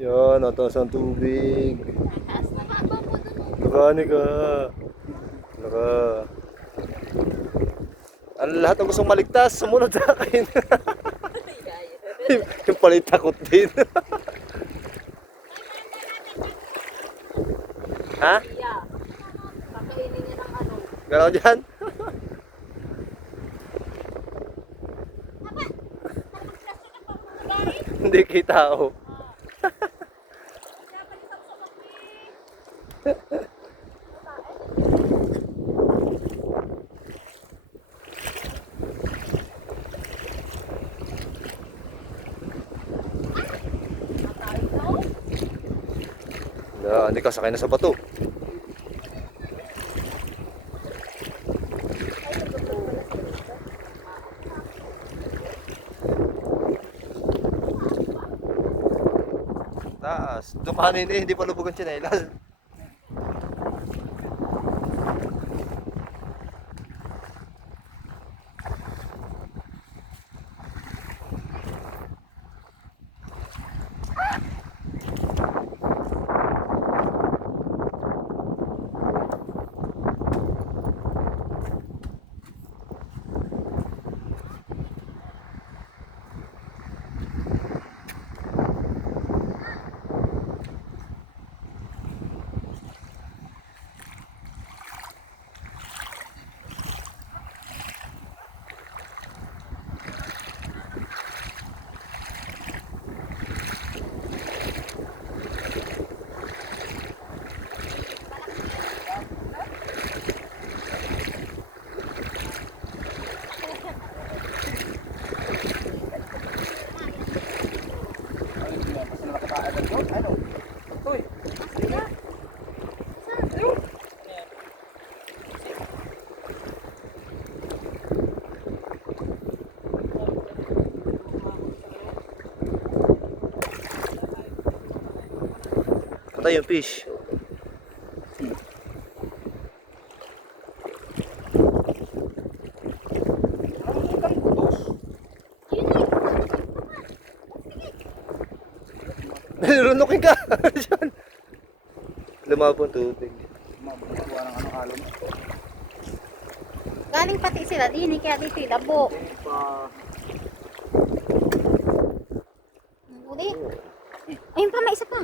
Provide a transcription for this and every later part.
Yan, nataas ang tubig. Nakani ka. Naka. Ang lahat ng gustong maligtas, sumunod sa akin. Yung pala takot din. Ha? Yeah. Kakainin niya ng ano. Galaw dyan? Hindi kita oh. Hindi ka sakay na sa bato. Taas. Doon kanin hindi pa lubog ang tsinelas. Patay yung fish. Lunukin ka! Lumabo ang tubig. Galing pati sila din, kaya dito labo. Uli. Ayun pa, may isa pa.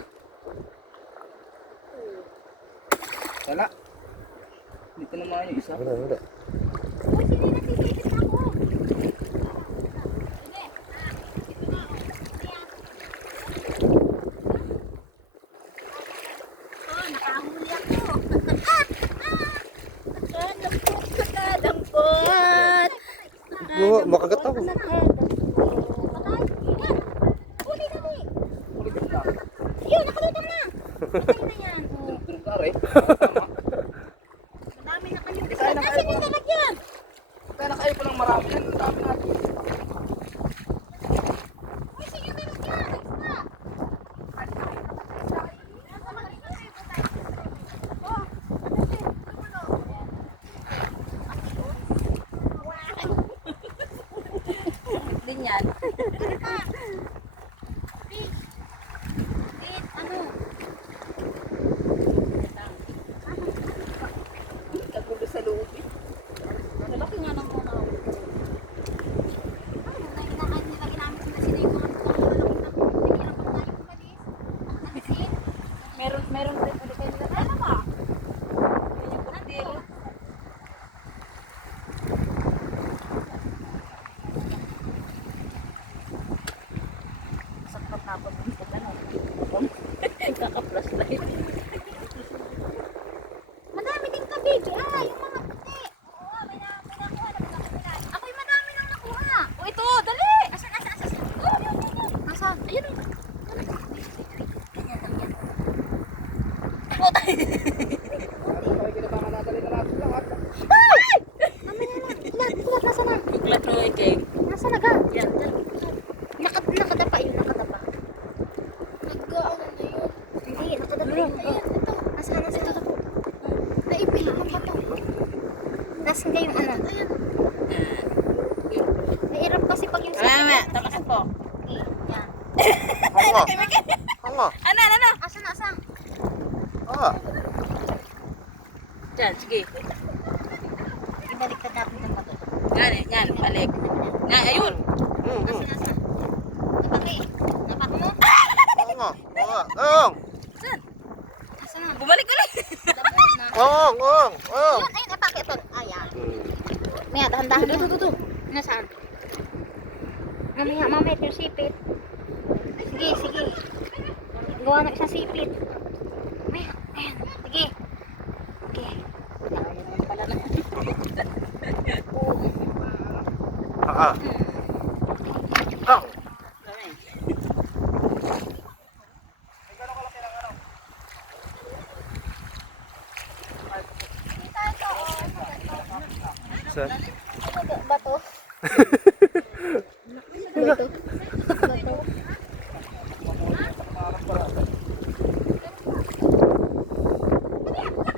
Wala. Dito naman yung isa. Wala. Uy, hindi natitipid ako. Oh, nakahuli ako. Nakadampot. Makagat ako. Yun, nakalutang na. Patay na yan. Pare. Madami na kanyang isda. Kasi yung lalagyan. Kaya nakayo pa ng marami yan. Ang dami natin. Uy, sige yung lalagyan. Isda. Din yan. Ano? Kagulo sa loob eh. Malaki nga ng mga kinakain nila ginamit sila sila yung mga meron rin ulit kayo nila. Ano ba? Ganyan ko na din. Sakpat na ako ng isa na. Kaka-flashlight. Madami din kabig. Yung mga puti. Oo, may nakuha na nila. Ako'y madami nang nakuha. O ito, dali! Asan? Oh, yun. Asan? Ayun o. Ako tayo. Ay, kinabaka nadali na natin lang. Ay! Mamaya na. Kulat, nasa na? Buklat mo ikay. Nasa na ka? Yan. Nakadapa yun, nakadapa. Nag-ano na yun? Hindi, nakadapa yun. Ayan, ito. Nasa ito. Naipil ang bato. Nasaan nga yung ano? Ayan. Mahirap kasi pag yung Mama, tamakan po. Yan. Ako. Hala, nga. Ano, ano? Asan, asan? Ah. Diyan, sige. Ibaliktad natin ng bato. Yan, balik. Nga, ayun. Asan, asan? Napaki. Napak mo? Oo nga. Oo nga. Oo. Saan? Asan na? Bumalik ulit. Damo na. Oo. Oo. Oo. Ayun, ayun, napaki ito. Ayan. Maya, dahan-dahan. Ito. Nasaan? Mamaya, ito yung sipit. Sige, sige. Gawa na isang sipit. Maya, ayan. Sige. Okay. Pala na. Ah. Ah. Saan? Bato. Bato. Bato.